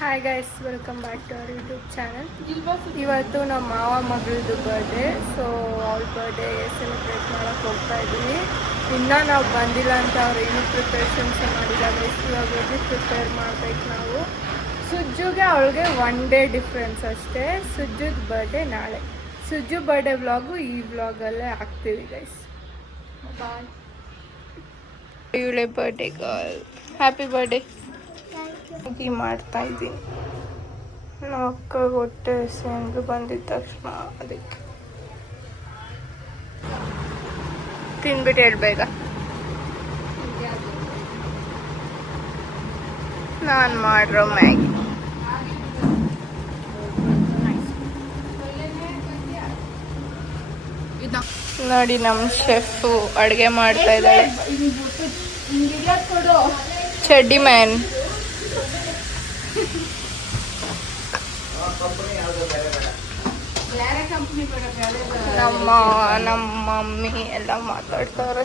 Hi guys, welcome back to our YouTube channel. ಇವತ್ತು ನಮ್ಮ ಮಾವ ಮಗಳದ್ದು ಬರ್ಡೇ. ಸೊ ಅವ್ಳ ಬರ್ಡೇ ಸೆಲೆಬ್ರೇಟ್ ಮಾಡೋಕ್ಕೆ ಹೋಗ್ತಾ ಇದ್ದೀವಿ. ಇನ್ನೂ ನಾವು ಬಂದಿಲ್ಲ ಅಂತ ಅವ್ರು ಏನು ಪ್ರಿಪ್ರೇಷನ್ಸ್ ಮಾಡಿಲ್ಲ ಗೈಸ್. ಇವಾಗ ಹೋಗಿ ಪ್ರಿಪೇರ್ ಮಾಡ್ಬೇಕು ನಾವು. ಸುಜ್ಜುಗೆ ಅವಳಿಗೆ 1 ಡೇ ಡಿಫ್ರೆನ್ಸ್ ಅಷ್ಟೇ. ಸುಜ್ಜುದ ಬರ್ಡೇ ನಾಳೆ. ಸುಜ್ಜು ಬರ್ಡೇ ವ್ಲಾಗು ಈ ವ್ಲಾಗಲ್ಲೇ ಹಾಕ್ತೀವಿ ಗೈಸ್. ಬಾಯ್. ಇವಳೆ ಬರ್ಡೇ ಗರ್ಲ್. Happy birthday. ಮಾಡ್ತಾ ಇದ್ದೀನಿ. ನಮ್ಮ ಅಕ್ಕಗೆ ಹೊಟ್ಟೆ ಹಸಿವು ಬಂದಿದ್ದ ತಕ್ಷಣ ಅದಕ್ಕೆ ತಿನ್ಬಿಟ್ಟು ಹೇಳ್ಬೇಕ. ನಾನು ಮಾಡಿರೋ ಮ್ಯಾಗಿ ನೋಡಿ, ನಮ್ಮ ಶೆಫು ಅಡುಗೆ ಮಾಡ್ತಾ ಇದ್ದಾಳೆ. ಚಡ್ಡಿ ಮ್ಯಾನ್. ನಮ್ಮ ಮಮ್ಮಿ ಎಲ್ಲ ಮಾತಾಡ್ತಾರೆ.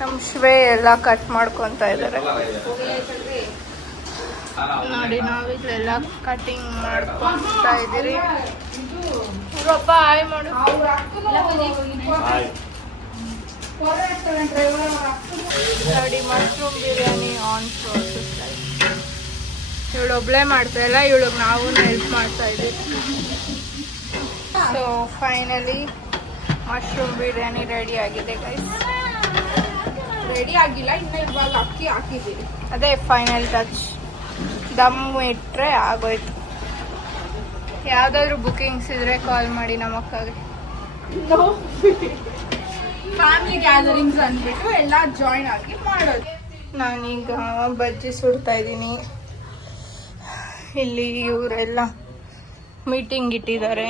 ನಮ್ಮ ಶ್ವೇ ಎಲ್ಲ ಕಟ್ ಮಾಡ್ಕೊತಾ ಇದ್ದಾರೆ ನೋಡಿ. ನಾವಿಲ್ಲೆಲ್ಲ ಕಟಿಂಗ್ ಮಾಡ್ಕೊತಾ ಇದ್ದೀರಿ. ರೊಪ್ಪ ಆಯ್ ಮಾಡು ನೋಡಿ. Mushroom biryani on process. ಇವಳು ಒಬ್ಳೆ ಮಾಡ್ತಾ ಇಲ್ಲ, ಇವಳಿಗೆ ನಾವು ಹೆಲ್ಪ್ ಮಾಡ್ತಾ ಇದ್ದೀವಿ. So finally mushroom biryani ready ಆಗಿದೆ ಗೈಸ್. ರೆಡಿ ಆಗಿಲ್ಲ, ಇನ್ನು ಇವಾಗ ಅಕ್ಕಿ ಹಾಕಿದ್ದೀವಿ. ಅದೇ ಫೈನಲ್ ಟಚ್. ದಮ್ ಇಟ್ಟರೆ ಆಗೋಯ್ತು. ಯಾವುದಾದ್ರೂ ಬುಕಿಂಗ್ಸ್ ಇದ್ರೆ ಕಾಲ್ ಮಾಡಿ ನಮ್ಮ ಅಕ್ಕಗೆ. ಫ್ಯಾಮಿಲಿ ಗ್ಯಾದರಿಂಗ್ಸ್ ಅಂದ್ಬಿಟ್ಟು ಎಲ್ಲ ಜಾಯಿನ್ ಆಗಿ ಮಾಡೋದು. ನಾನೀಗ ಬಜ್ಜಿ ಸುಡ್ತಾ ಇದ್ದೀನಿ. ಇಲ್ಲಿ ಇವರೆಲ್ಲ ಮೀಟಿಂಗ್ ಇಟ್ಟಿದ್ದಾರೆ.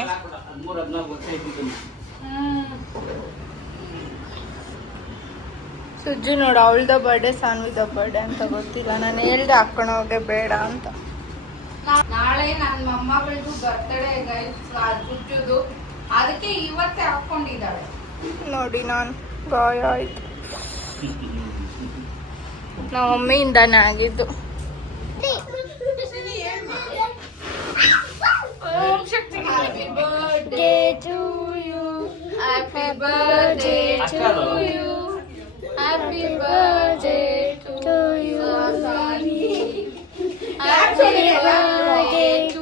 ಸುಜ್ಜು ನೋಡು, ಅವಳ್ದ ಬರ್ಡೇ ಸಾನ್ವಿದ ಬರ್ಡೇ ಅಂತ ಗೊತ್ತಿಲ್ಲ. ನಾನು ಹೇಳ್ದೆ ಹಾಕೊಂಡೋಗೆ ಬೇಡ ಅಂತ. ನಾಳೆ ನನ್ನ ಮೊಮ್ಮಗಳದು ಬರ್ತಡೇ ಸುಜ್ಜುದು, ಅದಕ್ಕೆ ಇವತ್ತೇ ಹಾಕೊಂಡಿದ್ದಾಳೆ ನೋಡಿ. ನಾನು ಗಾಯ ಆಯ್ತು. ನಮ್ಮ ಮಮ್ಮಿಯಿಂದಾನೆ ಆಗಿದ್ದು. Om Shakti. Happy birthday to you, happy birthday to you, happy birthday to you, happy birthday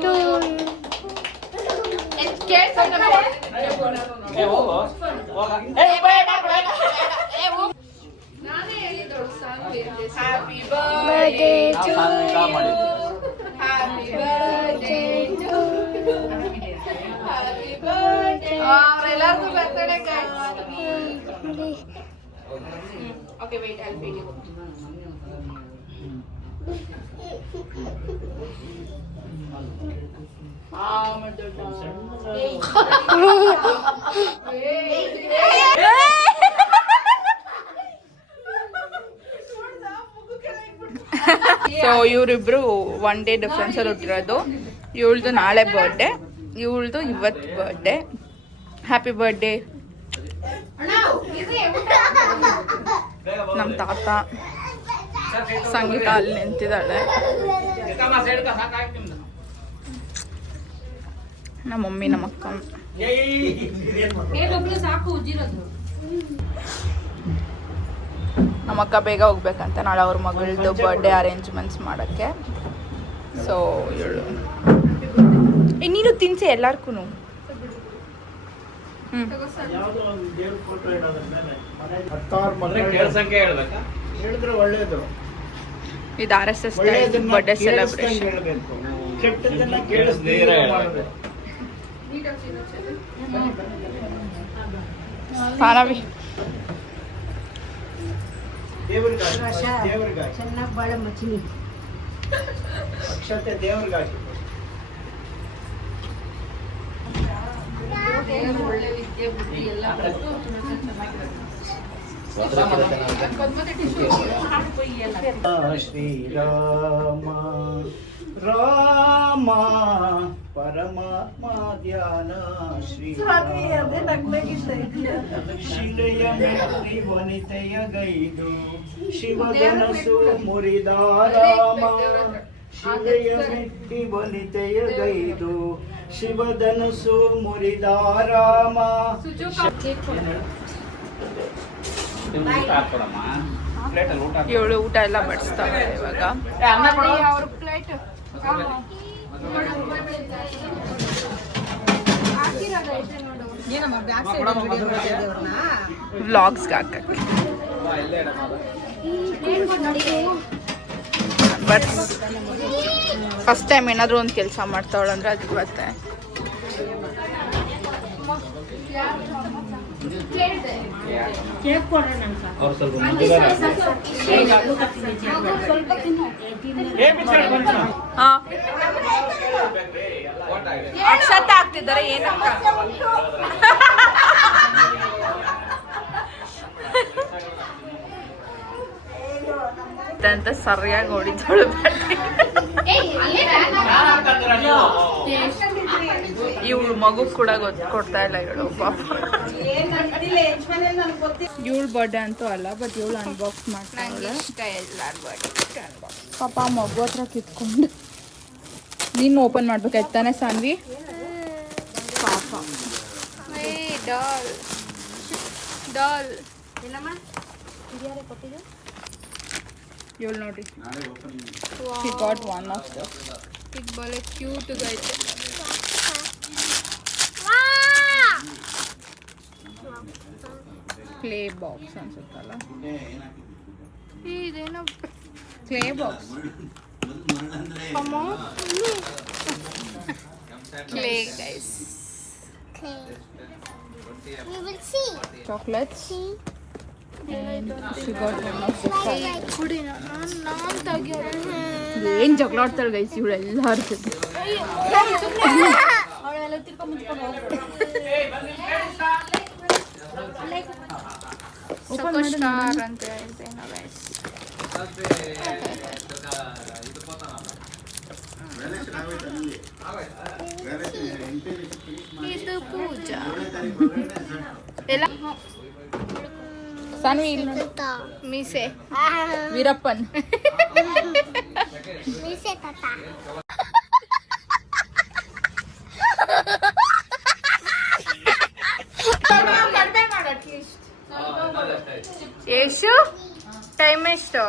to you. ನಾನೇ ಹೇಳಿದಳು happy birthday to you, happy birthday to you, happy birthday. ಅವರೆಲ್ಲರಿಗೂ birthday guys. Okay wait, I will you. So ಇವರಿಬ್ರು 1 day difference ಅಲ್ಲಿ ಹುಟ್ಟಿರೋದು. ಇವಳ್ದು ನಾಳೆ birthday, ಇವಳ್ದು ಇವತ್ತು birthday. Happy birthday. ನಮ್ಮ ತಾತ, ಸಂಗೀತ ಅಲ್ಲಿ ನಿಂತಿದ್ದಾಳೆ. ನಮ್ಮ ಮಮ್ಮಿ, ನಮ್ಮ ಅಕ್ಕ. ನಮ್ಮ ಅಕ್ಕ ಬೇಗ ಹೋಗ್ಬೇಕಂತ ನಾಳೆ ಅವ್ರ ಮಗಳದ್ದು ಬರ್ಡೇ ಅರೇಂಜ್ಮೆಂಟ್ಸ್ ಮಾಡೋಕ್ಕೆ. ಸೊ ಇವಳು ನೀನು ತಿನ್ಸಿ ಎಲ್ಲಾರ್ಗೂ. ಇದು RSS ಬರ್ಡೇ ಸೆಲೆಬ್ರೇಷನ್. ಪಾನವಿ ಚೆನ್ನಾಗಿ ಬಾಳ ಮಚ್ಚಿನಿ ಅಕ್ಷತೆ ದೇವ್ರಿಗಾಕಿ. ಒಳ್ಳೆ ವಿದ್ಯೆ ಬುದ್ಧಿ ಎಲ್ಲ ಶ್ರೀರಾಮ ರಾಮ ಪರಮಾತ್ಮ ಧ್ಯಾನ ಶಿಲೆಯ ಮೆಟ್ಟಿ ವನಿತೆಯ ಗೈದು ಶಿವಗನಸು ಮುರಿದ ರಾಮ ಶಿಲೆಯ ಮೆಟ್ಟಿ ವನಿತೆಯ ಗೈದು ಶಿವಧನಸು ಮುರಿದಾರಾಮ. ಇವಳು ಊಟ ಎಲ್ಲ ಬಡಿಸ್ತಾಳೆ ಇವಾಗ. ಅವ್ರ ಪ್ಲೇಟ್ ವ್ಲಾಗ್ಸ್ಗೆ ಹಾಕಕ್ಕೆ ಬಟ್ ಫಸ್ಟ್ ಟೈಮ್ ಏನಾದರೂ ಒಂದು ಕೆಲಸ ಮಾಡ್ತಾವಳಂದ್ರೆ ಅದು ಇವತ್ತೆ. ಅಕ್ಷತೆ ಆಗ್ತಿದ್ದಾರೆ ಏನಕ್ಕ ಅಂತ ಸರಿಯಾಗಿ ಹೊಡಿತಾಳು. ಇವಳು ಮಗು ಕೂಡ ಕೊಡ್ತಾ ಇಲ್ಲ ಇವಳು ಪಾಪ. ಇವಳು ಬರ್ಡೇ ಅಂತೂ ಅಲ್ಲ, ಬಟ್ ಇವಳು ಅನ್ಬಾಕ್ಸ್ ಮಾಡ್ತಾಳೆ. ಎಲ್ಲಾರ ಬರ್ಡೇ ಅನ್ಬಾಕ್ಸ್ ಪಾಪ ಮಗು ಹತ್ರ ಕಿತ್ಕೊಂಡು ನೀನು ಓಪನ್ ಮಾಡ್ಬೇಕಾಯ್ತು ತಾನೆ ಸಾನ್ವಿ ಪಾಪ. ಡಾಲ್ ಡಾಲ್ ಇವಳು ನೋಡ್ರಿ, she got one of them. ಇದು ಬಲೆ ಕ್ಯೂಟ್ ಐತೆ. ಕ್ಲೇ ಬಾಕ್ಸ್ ಅನ್ಸುತ್ತಲ್ಲ, ಇದೇನೋ clay box clay guys. chocolates. She got one of the ಕುಡಿ ನಾನು ತೆಗಿಯೋದು. ಏನ್ ಜಗಳ ಆಡ್ತಾಳೆ ಗೈಸ್ ಇವಳು ಎಲ್ಲಾರ ಜೊತೆ. ಸೂಪರ್ ಸ್ಟಾರ್ ಅಂತ ಹೇಳ್ತೇನೆ ಗೈಸ್. ಇದು ಪೂಜಾ ಎಲ್ಲ ಸಾನ್ವಿ ಇಲ್ಲಿ ನೋಡಿ, ಮೀಸೆ ವೀರಪ್ಪನ್. ಎಷ್ಟು ಟೈಮ್ ಎಷ್ಟು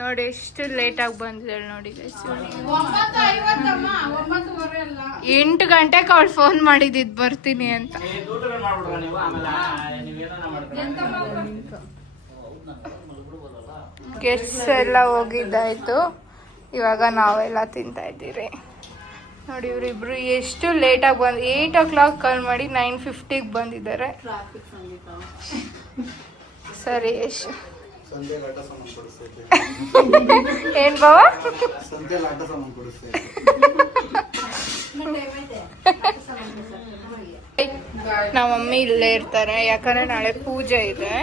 ನೋಡಿ, ಎಷ್ಟು ಲೇಟ್ ಆಗಿ ಬಂದಿದ್ದಾಳೆ ನೋಡಿ ಗೈಸ್. 8 ಗಂಟೆಗೆ ಅವಳು ಫೋನ್ ಮಾಡಿದ್ದು ಬರ್ತೀನಿ ಅಂತ. ಗೆಸ್ಟ್ಸ್ ಎಲ್ಲ ಹೋಗಿದ್ದಾಯ್ತು, ಇವಾಗ ನಾವೆಲ್ಲ ತಿಂತಾ ಇದ್ದೀರಿ ನೋಡಿ. ಇವರಿಬ್ರು ಎಷ್ಟು ಲೇಟಾಗಿ ಬಂದು 8 o'clock ಕಾಲ್ ಮಾಡಿ 9:50 ಬಂದಿದ್ದಾರೆ. ಸರಿ ಯಶ್ ಏನ್ ಬಾವ ನಮ್ಮ ಮಮ್ಮಿ ಇಲ್ಲೇ ಇರ್ತಾರೆ, ಯಾಕಂದ್ರೆ ನಾಳೆ ಪೂಜೆ ಇದೆ.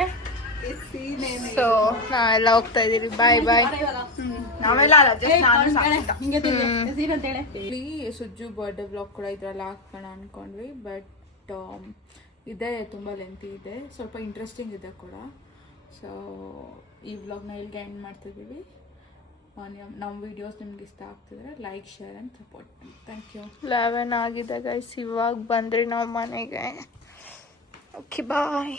ಸೊ ನಾವೆಲ್ಲ ಹೋಗ್ತಾ ಇದೀವಿ. ಬಾಯ್ ಬಾಯ್. ನಾವೆಲ್ಲ ಸುಜ್ಜು ಬರ್ಡೇ ಬ್ಲಾಗ್ ಕೂಡ ಇದ್ರಲ್ಲಿ ಹಾಕೋಣ ಅನ್ಕೊಂಡ್ವಿ, ಬಟ್ ಇದೆ ತುಂಬ ಲೆಂತಿ ಇದೆ, ಸ್ವಲ್ಪ ಇಂಟ್ರೆಸ್ಟಿಂಗ್ ಇದೆ ಕೂಡ. ಸೊ ಈ ವ್ಲಾಗ್ನ ಇಲ್ಲಿಗೆ ಎಂಡ್ ಮಾಡ್ತಿದ್ದೀವಿ. ನಮ್ಮ ವಿಡಿಯೋಸ್ ನಿಮ್ಗೆ ಇಷ್ಟ ಆಗ್ತಿದ್ರೆ like, share and support. Thank you. 11 ಆಗಿದೆ ಗೈಸ್, ಇವಾಗ ಬಂದ್ರಿ ನಾವು ಮನೆಗೆ. ಓಕೆ ಬಾಯ್.